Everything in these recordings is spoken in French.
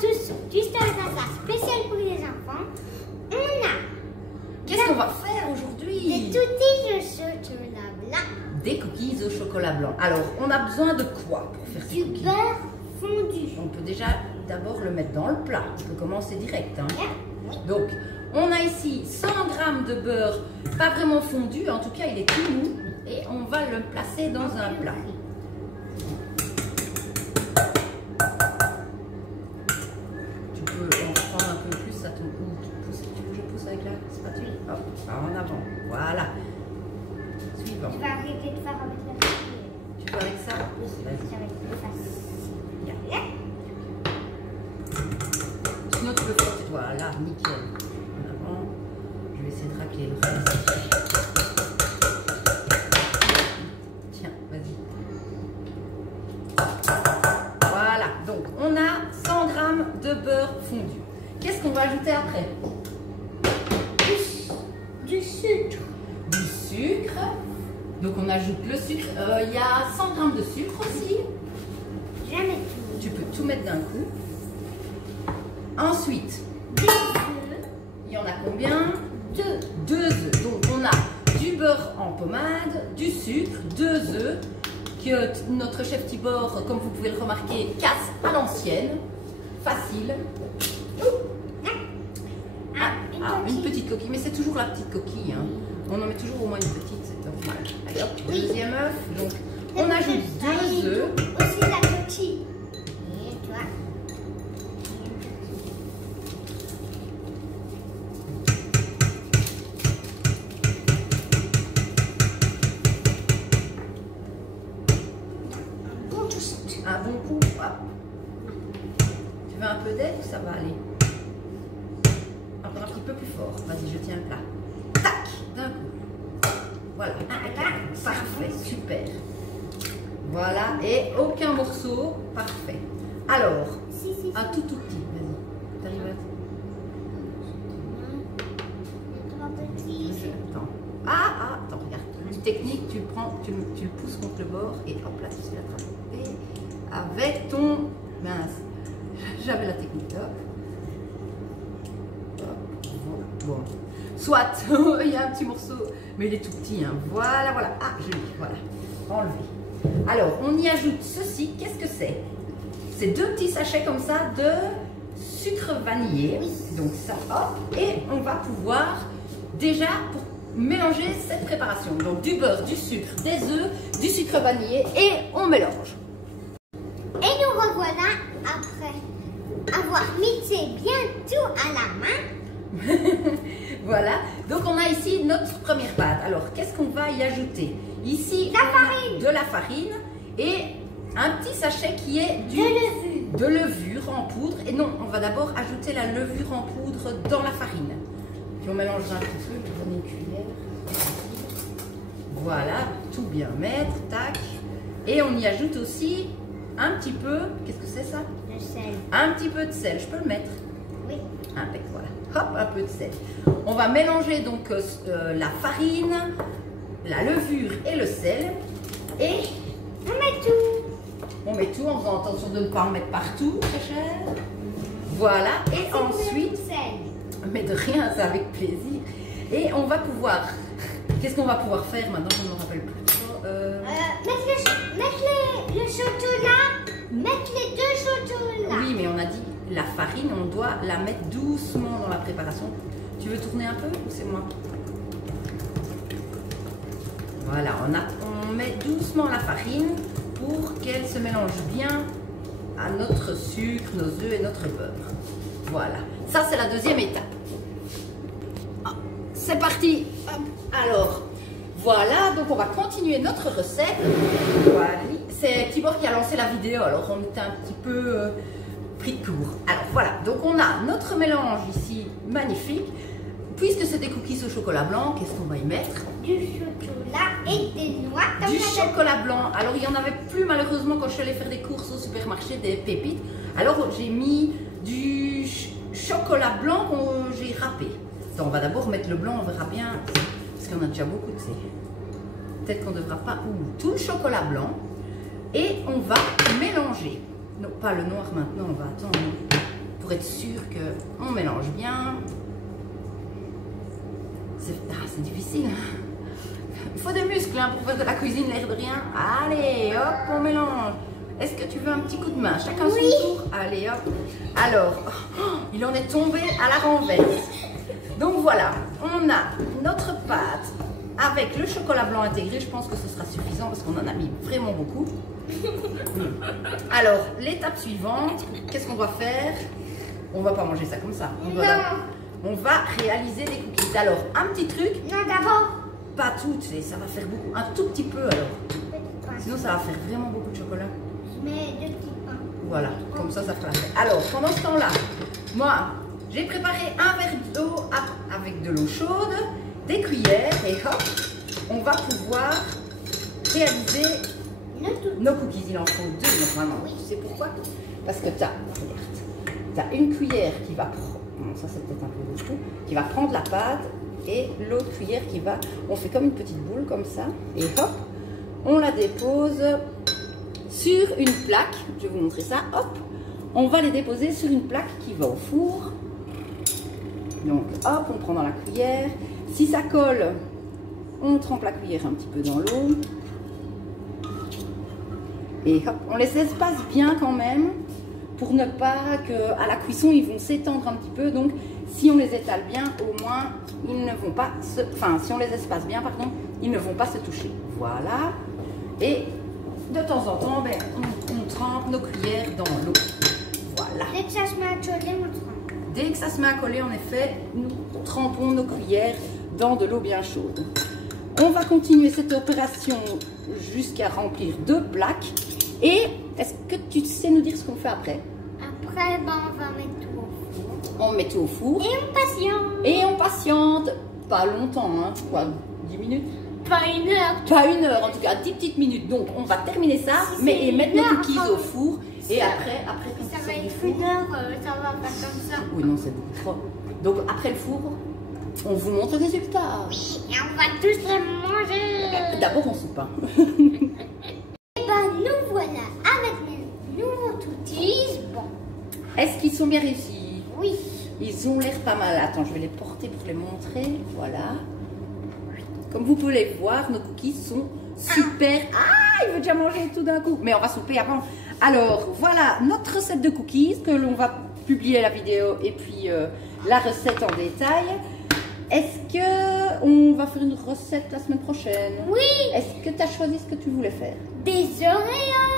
tous juste un casa spécial pour les enfants. On a Qu'est-ce qu'on va faire aujourd'hui? des toutis au chocolat blanc. Des cookies au chocolat blanc. Alors, on a besoin de quoi pour faire ces Du cookies? beurre fondu. On peut déjà d'abord le mettre dans le plat. On peut commencer direct. Hein. Yeah. Donc, on a ici 100 g de beurre, pas vraiment fondu, en tout cas il est tout mou. Et on va le placer dans un plat. Tu peux en prendre un peu plus à ton goût. Tu veux que je pousse avec la spatule? Hop, en avant. Voilà. Suivant. Je vais arrêter de faire avec la spatule. Tu veux avec ça? Oui, Vas-y. ça va être plus facile. Yeah. Sinon tu peux faire, voilà, nickel. En avant. Je vais essayer de racler le reste. Tiens, vas-y. Voilà, donc on a 100 g de beurre fondu. Qu'est-ce qu'on va ajouter après? Du sucre. Du sucre. Donc on ajoute le sucre. Il y a 100 g de sucre aussi. Jamais tout. Tu peux tout mettre d'un coup. Ensuite, Des œufs. il y en a combien? 2 œufs. Donc on a du beurre en pommade, du sucre, 2 œufs que notre chef Tibor, comme vous pouvez le remarquer, casse à l'ancienne. Facile. Une petite coquille, mais c'est toujours la petite coquille. Hein. On en met toujours au moins une petite, c'est normal. Allez hop, deuxième œuf. Donc on ajoute 2 œufs. Aussi la coquille. Et toi? Un bon coup. Hop. Tu veux un peu d'aide ou ça va aller? Encore un petit peu plus fort. Vas-y, je tiens le plat. Tac, d'un coup. Voilà. Parfait, super. Voilà, et aucun morceau. Parfait. Alors, un tout petit. Vas-y. T'arrives à... Attends. Attends, regarde. Une technique, tu le prends, tu le pousses contre le bord et hop là, tu sais l'attraper avec ton... Mince, j'avais la technique là. Bon. Soit, il y a un petit morceau, mais il est tout petit. Hein. Voilà, voilà. Ah, joli, voilà. Enlevé. Alors, on y ajoute ceci. Qu'est-ce que c'est? C'est 2 petits sachets comme ça de sucre vanillé. Donc ça, hop. Et on va pouvoir déjà pour mélanger cette préparation. Donc du beurre, du sucre, des œufs, du sucre vanillé et on mélange. Et nous revoilà après avoir mixé bien tout à la main. Voilà, donc on a ici notre première pâte. Alors, qu'est-ce qu'on va y ajouter? Ici, de la farine et un petit sachet qui est de levure en poudre. Et non, on va d'abord ajouter la levure en poudre dans la farine. Puis on mélangera un petit peu, je vais donner une cuillère. Voilà, tout bien mettre, tac. Et on y ajoute aussi un petit peu, qu'est-ce que c'est ça? Le sel. Un petit peu de sel, je peux le mettre? Oui. Impec, voilà. Hop, un peu de sel. On va mélanger donc la farine, la levure et le sel. Et on met tout. On met tout en faisant attention de ne pas en mettre partout, très cher. Voilà. Et ensuite, mais de rien, c'est avec plaisir. Et on va pouvoir, qu'est-ce qu'on va pouvoir faire maintenant? Je ne me rappelle plus trop. Mettre le chocolat, mettre les 2 chocolats. Oui, mais on a dit la farine, on doit la mettre doucement dans la préparation. Tu veux tourner un peu ou c'est moi? Voilà, on met doucement la farine pour qu'elle se mélange bien à notre sucre, nos œufs et notre beurre. Voilà, ça c'est la deuxième étape. C'est parti. Alors, voilà, donc on va continuer notre recette. Voilà. C'est Tibor qui a lancé la vidéo, alors on était un petit peu pris de court. Alors voilà, donc on a notre mélange ici magnifique. Puisque c'est des cookies au chocolat blanc, qu'est-ce qu'on va y mettre? Du chocolat et des noix. Du chocolat blanc. Alors il n'y en avait plus malheureusement quand je suis allée faire des courses au supermarché, des pépites. Alors j'ai mis du chocolat blanc que j'ai râpé. Donc, on va d'abord mettre le blanc, on verra bien, parce qu'on a déjà beaucoup de ces. Peut-être qu'on ne devra pas. Tout le chocolat blanc. Et on va mélanger. Non, pas le noir maintenant, on va attendre. pour être sûr qu'on mélange bien. C'est difficile. Il faut des muscles hein, pour faire de la cuisine, l'air de rien. Allez, hop, on mélange. Est-ce que tu veux un petit coup de main? Chacun son tour. Allez, hop. Alors, il en est tombé à la renverse. Donc voilà, on a notre pâte avec le chocolat blanc intégré. Je pense que ce sera suffisant parce qu'on en a mis vraiment beaucoup. Alors, l'étape suivante, qu'est-ce qu'on va faire? On va pas manger ça comme ça. On va réaliser des cookies. Alors, un petit truc. Non, d'abord. Pas toutes, ça va faire beaucoup. Un tout petit peu alors. Sinon, ça va faire vraiment beaucoup de chocolat. Je mets 2 petits pains. Voilà, comme ça fera l'affaire. Alors, pendant ce temps-là, moi, j'ai préparé un verre d'eau avec de l'eau chaude, des cuillères et hop, on va pouvoir réaliser nos cookies. Il en faut 2 normalement. Oui. Tu sais pourquoi? Parce que tu as une cuillère qui va prendre, bon, ça c'est peut-être un peu beaucoup, qui va prendre la pâte et l'autre cuillère qui va, on fait comme une petite boule comme ça et hop, on la dépose sur une plaque. Je vais vous montrer ça. Hop, on va les déposer sur une plaque qui va au four. Donc hop, on prend dans la cuillère. Si ça colle, on trempe la cuillère un petit peu dans l'eau. Et hop, on les espace bien quand même pour ne pas qu'à la cuisson ils vont s'étendre un petit peu. Donc si on les étale bien, au moins ils ne vont pas se... Enfin, si on les espace bien, pardon, ils ne vont pas se toucher. Voilà. Et de temps en temps, ben, on trempe nos cuillères dans l'eau. Voilà. Dès que ça se met à coller, on trempe. Dès que ça se met à coller, en effet, nous trempons nos cuillères dans de l'eau bien chaude. On va continuer cette opération jusqu'à remplir 2 plaques. Et est-ce que tu sais nous dire ce qu'on fait après? Après, ben, on va mettre tout au four. On met tout au four. Et on patiente. Et on patiente. Pas longtemps, hein. Quoi, 10 minutes? Pas 1 heure. Pas 1 heure, en tout cas 10 petites minutes. Donc on va terminer ça, et mettre nos cookies au four. Et après quand Ça ils va sortent du être four, 1 heure, ça va pas comme ça. oui, non, c'est beaucoup trop. Donc après le four, on vous montre le résultat. Oui, et on va tous les manger. D'abord on soupe. Et ben nous voilà avec mes nouveaux cookies. Bon. Est-ce qu'ils sont bien réussis? Oui. Ils ont l'air pas mal. Attends, je vais les porter pour les montrer. Voilà. Comme vous pouvez les voir, nos cookies sont super. Ah, il veut déjà manger tout d'un coup. Mais on va souper avant. Alors, voilà notre recette de cookies que l'on va publier la vidéo et puis la recette en détail. Est-ce que on va faire une recette la semaine prochaine? Oui. Est-ce que tu as choisi ce que tu voulais faire? Des Oreos.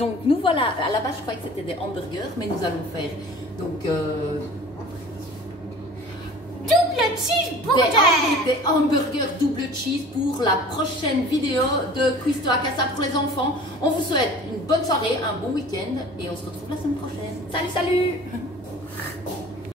Donc, nous voilà. À la base, je croyais que c'était des hamburgers, mais nous allons faire donc Double cheeseburger. des hamburgers double cheese pour la prochaine vidéo de Cuisto a Casa pour les enfants. On vous souhaite une bonne soirée, un bon week-end et on se retrouve la semaine prochaine. Salut, salut!